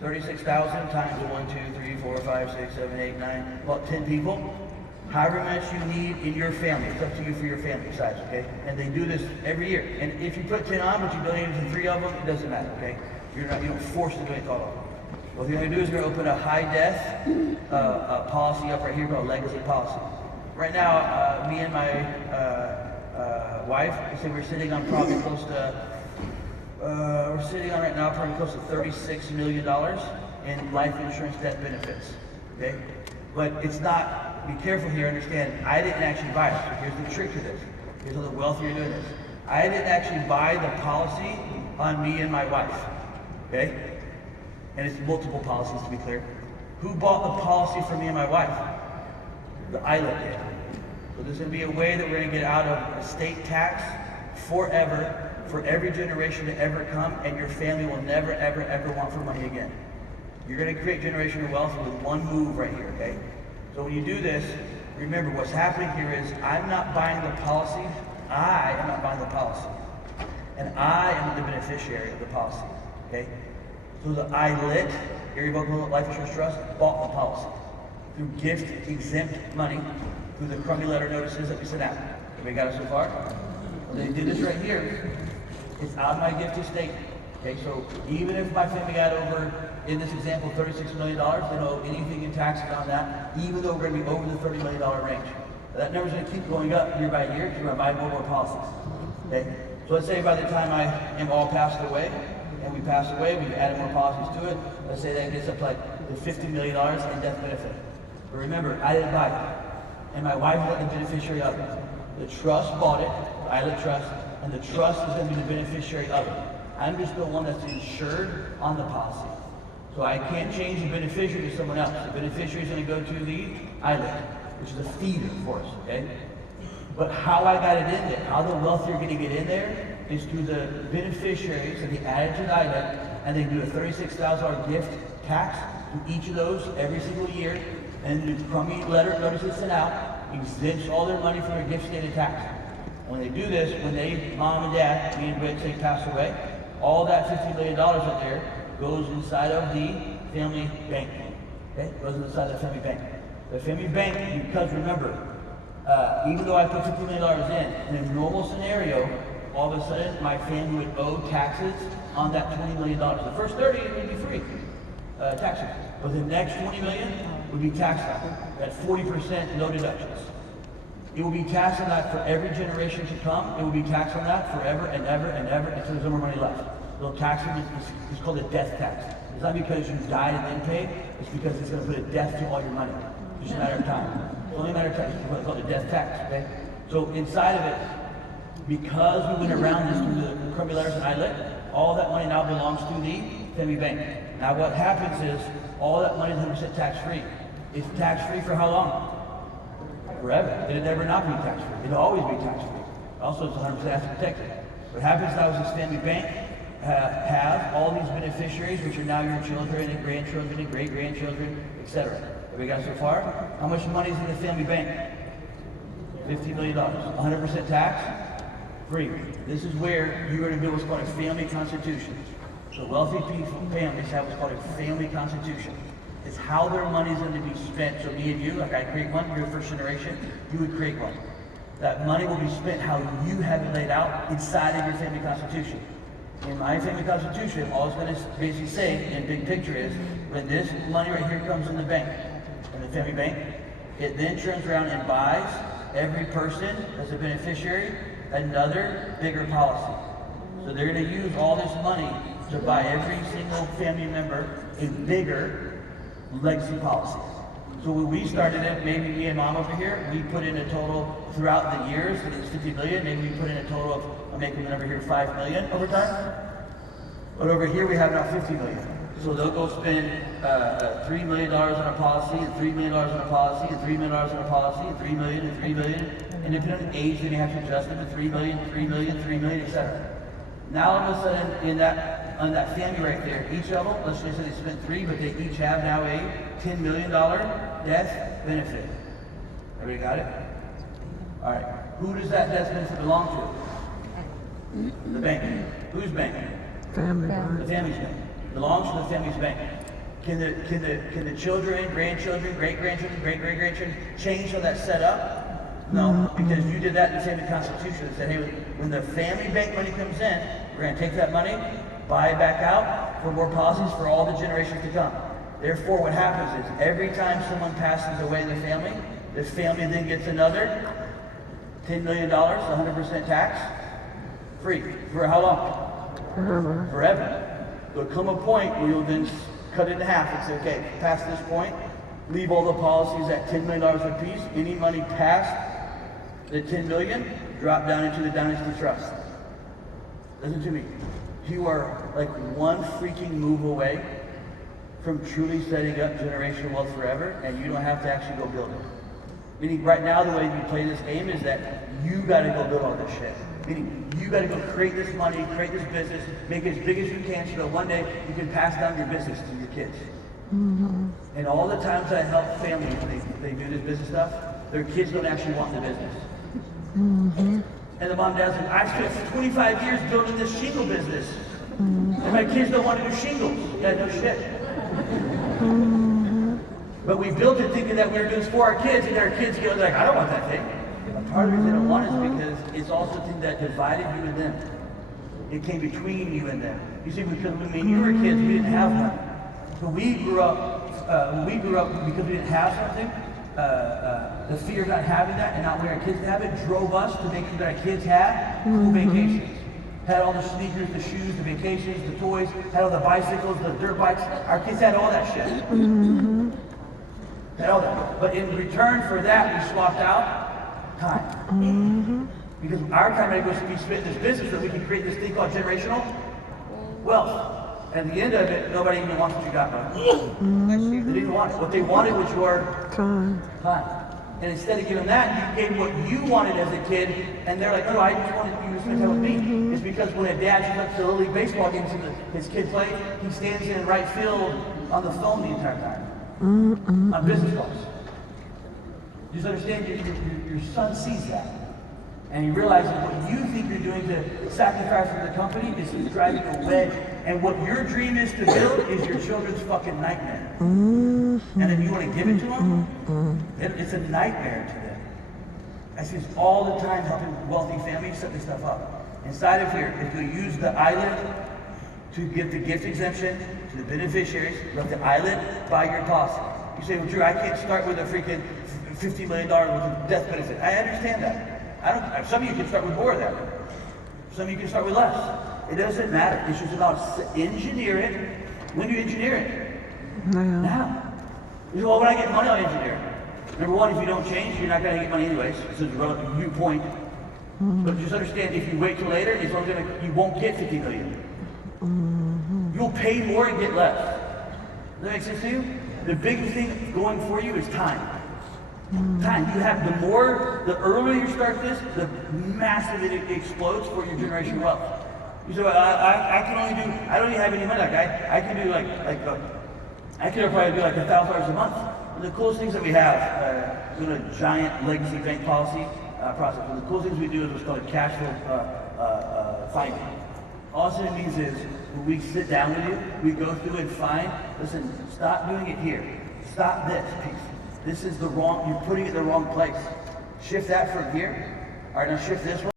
36,000 times 1, 2, 3, 4, 5, 6, 7, 8, 9, about 10 people. However much you need in your family. It's up to you for your family size, okay? And they do this every year. And if you put 10 on, but you donate to 3 of them, it doesn't matter, okay? You don't force to donate to all of them. What you're going to do is you're going to open a high death policy up right here called legacy policy. Right now, me and my wife, we're sitting on probably close to, probably close to $36 million in life insurance death benefits, okay? But it's not, be careful here, understand, I didn't actually buy it. So here's the trick to this. Here's how the wealthier you're doing this. I didn't actually buy the policy on me and my wife, okay? And it's multiple policies, to be clear. Who bought the policy for me and my wife? The ILET did. So there's going to be a way that we're going to get out of estate tax forever, for every generation to ever come, and your family will never, ever, ever want for money again. You're going to create generational wealth with one move right here, okay? So when you do this, remember what's happening here is I'm not buying the policy, I am not buying the policy. And I am the beneficiary of the policy, okay? So the ILIT, Irrevocable Life Insurance Trust, bought the policy through gift exempt money, through the crummy letter notices that we sent out. Everybody got it so far? Well, they did this right here. It's out of my gift estate. Okay, so even if my family got over, in this example, $36 million, they don't owe anything in taxes on that, even though we're going to be over the $30 million range. That number's going to keep going up year by year because we're going to buy more policies. Okay? So let's say by the time I am all passed away, and we pass away, we've added more policies to it, let's say that gets up to like the $50 million in death benefit. But remember, I didn't buy it, and my wife was the beneficiary of it. The trust bought it, the ILIT trust, and the trust is going to be the beneficiary of it. I'm just the one that's insured on the policy. So I can't change the beneficiary to someone else. The beneficiary is going to go to the ILIT, which is a feeder for us, okay? But how I got it in there, how the wealthy are going to get in there, is through the beneficiaries that they added to the ILIT, and they do a $36,000 gift tax to each of those every single year, and the crummy letter notices sent out, exempts all their money from their gift stated tax. When they do this, when they, mom and dad, me and Brett, say pass away, all that $50 million up there goes inside of the family bank. Okay? Goes inside the family bank. The family bank, because remember, even though I put $50 million in a normal scenario, all of a sudden my family would owe taxes on that $20 million. The first 30 would be free taxes, but the next 20 million would be taxed on at 40%, no deductions. It will be taxed on that for every generation to come. It will be taxed on that forever and ever and ever until there's no more money left. They'll tax it. It's called a death tax. It's not because you died and then paid. It's because it's going to put a death to all your money. It's just a matter of time. It's only a matter of time. It's called a death tax. Okay. So inside of it, because we went around this through the crummy letters and ILIT, all that money now belongs to the family bank. Now what happens is all that money is 100% tax free. It's tax free for how long? Forever. It'll never not be tax free. It'll always be tax free. Also, it's 100% asset protected. What happens now is this family bank have all these beneficiaries, which are now your children and grandchildren and great-grandchildren, etc. Have we got so far? How much money is in the family bank? $50 million. 100% tax free. This is where you're going to do what's called a family constitution. So wealthy people, families have what's called a family constitution. It's how their money is going to be spent. So me and you, like I create one, you're first generation, you would create one. That money will be spent how you have it laid out inside of your family constitution. In my family constitution, all it's going to basically say in big picture is, when this money right here comes in the bank, in the family bank, it then turns around and buys every person as a beneficiary another bigger policy. So they're going to use all this money to buy every single family member a bigger legacy policy. So when we started it, maybe me and mom over here, we put in a total throughout the years, it was 50 million, maybe we put in a total of, I'm making the number here, 5 million over time. But over here we have now 50 million. So they'll go spend $3 million on a policy, and $3 million on a policy, and $3 million on a policy, and $3 million, and $3 million. And depending on the age, they may have to adjust it to $3 million, $3 million, $3 million, etc. Now all of a sudden, on that family right there, each of them, let's just say they spent 3, but they each have now a $10 million death benefit. Everybody got it? All right. Who does that death benefit belong to? The bank. Whose bank? Family. The family's bank. Belongs to the family's bank. Can the children, grandchildren, great-grandchildren, great-great-grandchildren change how that's set up? No, because you did that in the same Constitution. It said, hey, when the family bank money comes in, we're going to take that money, buy it back out for more policies for all the generations to come. Therefore, what happens is every time someone passes away in the family then gets another $10 million, 100% tax, free. For how long? Forever. There'll come a point where you'll then cut it in half and say, okay, past this point, leave all the policies at $10 million a piece. Any money past the $10 million, drop down into the Dynasty Trust. Listen to me. You are like one freaking move away from truly setting up generational wealth forever, and you don't have to actually go build it. Meaning right now the way you play this game is that you gotta go build all this shit. Meaning you gotta go create this money, create this business, make it as big as you can so that one day you can pass down your business to your kids. And all the times I help families, they do this business stuff, their kids don't actually want the business. And the mom and dad's like, I spent 25 years building this shingle business. And my kids don't want to do shingles. Yeah, no shit. But we built it thinking that we were doing this for our kids, and our kids go like, I don't want that thing. And part of the reason they don't want it is because it's also a thing that divided you and them. It came between you and them. You see, because when you were kids, we didn't have money. But we grew up because we didn't have something. The fear of not having that and not wanting our kids to have it drove us to make sure that our kids had cool vacations. Had all the sneakers, the shoes, the vacations, the toys, had all the bicycles, the dirt bikes. Our kids had all that shit. Had all that. But in return for that, we swapped out time. Because our time had to be spent in this business so that we can create this thing called generational wealth. At the end of it, nobody even wants what you got, bro. They didn't want it. What they wanted was your time. And instead of giving that, you gave what you wanted as a kid, and they're like, no, I just wanted you to spend time with me. It's because when a dad shows up to the Little League baseball games and his kid plays, he stands in right field on the phone the entire time. On business calls. Just understand, your son sees that. And he realizes what you think you're doing to sacrifice for the company is driving a wedge. And what your dream is to build is your children's fucking nightmare. And then you want to give it to them? It's a nightmare to them. I see this all the time helping wealthy families set this stuff up. Inside of here, if you use the island to give the gift exemption to the beneficiaries, let the island buy your policy. You say, well, Drew, I can't start with a freaking $50 million worth of death benefit. I understand that. Some of you can start with more of that. Some of you can start with less. It doesn't matter. It's just about engineer it. When do you engineer it? Now. You say, well, when I get money, I'll engineer it. Number one, if you don't change, you're not going to get money anyways. So it's a relative viewpoint. But just understand, if you wait till later, you won't get 50 million. You'll pay more and get less. Does that make sense to you? The big thing going for you is time. Time. You have the earlier you start this, the massive it explodes for your generation wealth. You say, well, I don't even have any money. Like I can do I can probably do like $1,000 a month. And the coolest things that we have, doing a giant legacy bank policy process. One of the coolest things we do is what's called a cash flow finding. All it means is when we sit down with you, we go through and find, listen, stop doing it here. Stop this piece. This is the wrong, you're putting it in the wrong place. Shift that from here. All right, now shift this one.